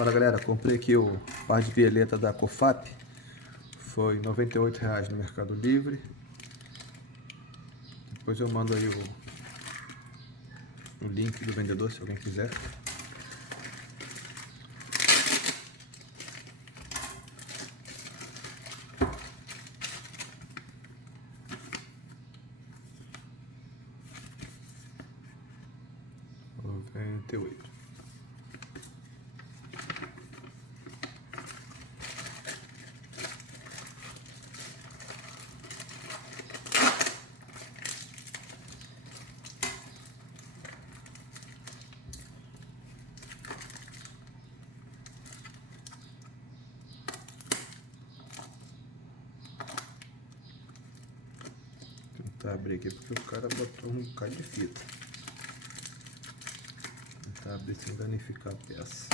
Fala galera, comprei aqui o par de vieleta da Cofap, foi R$ 98,00 no Mercado Livre. Depois eu mando aí o link do vendedor se alguém quiser. R$ 98,00. Vou tentar abrir aqui porque o cara botou um bocado de fita. Vou tentar abrir sem danificar a peça.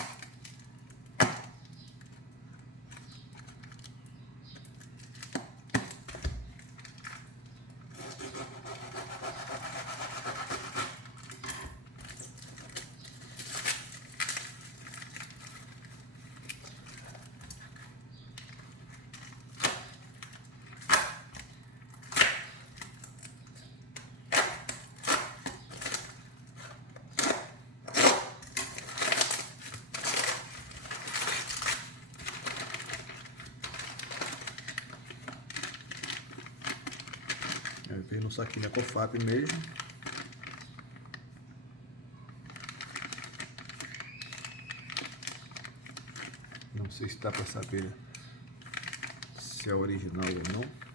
Eu veio no saquinho da Cofap mesmo. Não sei se dá para saber se é original ou não.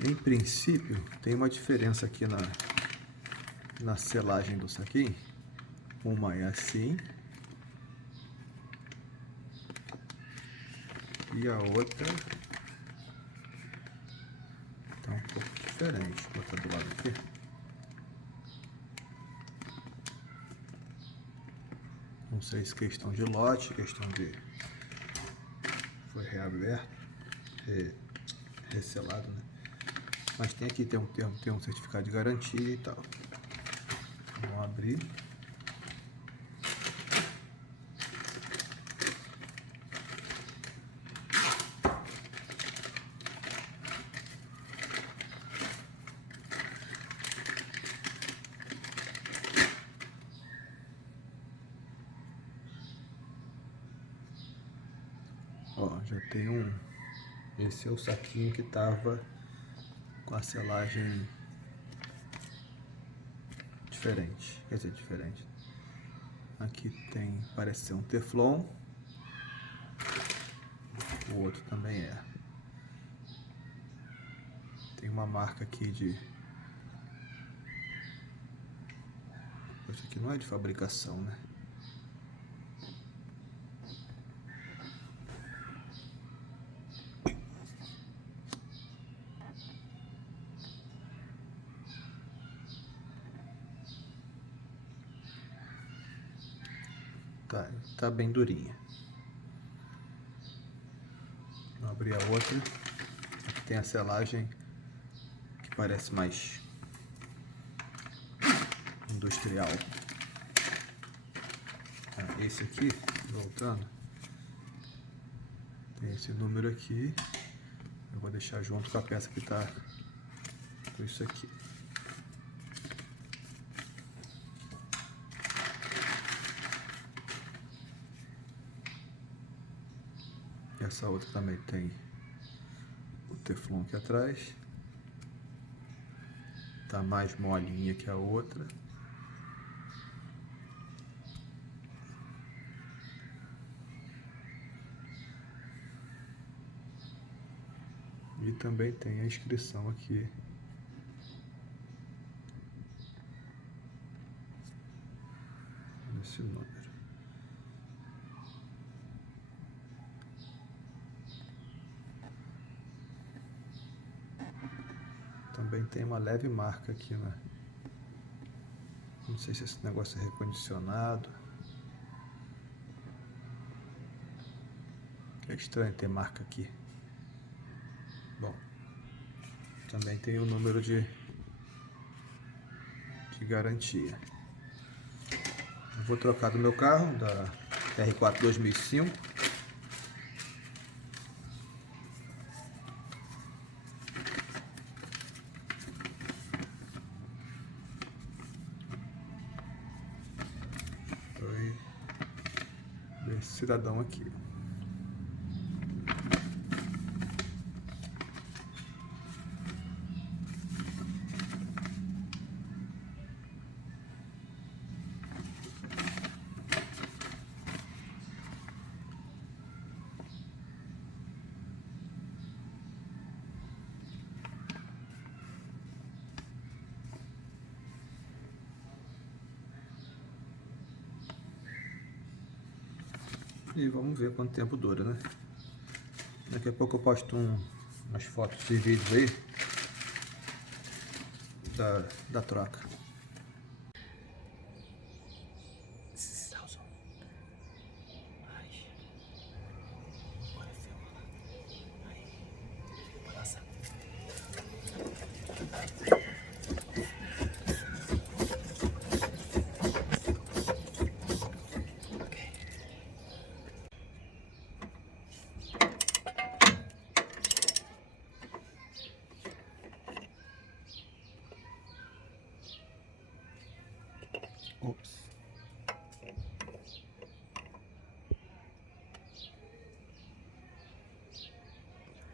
Em princípio, tem uma diferença aqui na selagem do saquinho. Uma é assim e a outra tá um pouco diferente. Vou botar do lado aqui. Não sei se questão de lote, questão de foi reaberto, reselado, né? Mas tem aqui, tem um certificado de garantia e tal. Vamos abrir. Ó, já tem um. Esse é o saquinho que tava com a selagem diferente, quer dizer, diferente. Aqui tem, parece ser um Teflon, o outro também é. Tem uma marca aqui de... Isso aqui não é de fabricação, né? Tá bem durinha. Vou abrir a outra. Aqui tem a selagem que parece mais industrial. Esse aqui, voltando, tem esse número aqui. Eu vou deixar junto com a peça que tá com isso aqui. Essa outra também tem o Teflon aqui atrás. Tá mais molinha que a outra. E também tem a inscrição aqui. Nesse número. Também tem uma leve marca aqui Não sei se esse negócio é recondicionado. É estranho ter marca aqui. Bom, também tem o número de garantia. Eu vou trocar do meu carro, da R4 2005. Foi desse cidadão aqui. E vamos ver quanto tempo dura, né? Daqui a pouco eu posto umas fotos e vídeos aí da troca. Ops.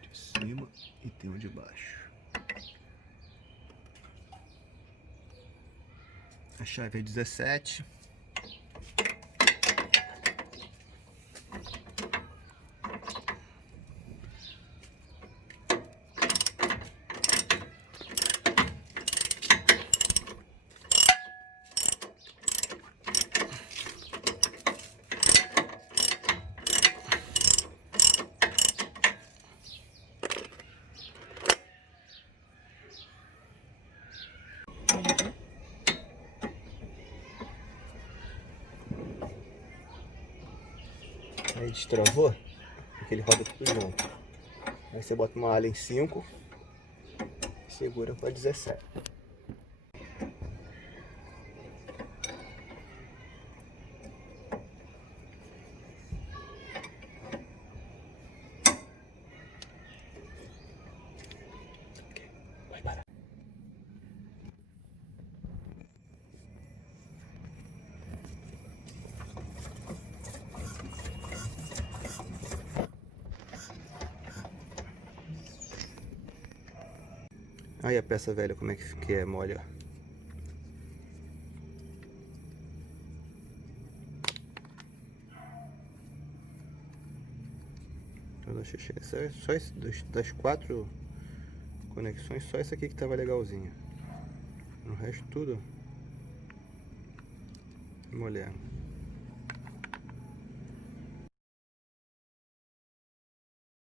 De cima e tem um de baixo. A chave é 17. Aí destravou, porque ele roda tudo junto. Aí você bota uma Allen 5 e segura para 17. Vai parar. Aí a peça velha como é que é mole, ó. Só das 4 conexões, só essa aqui que tava legalzinha. O resto tudo molhando.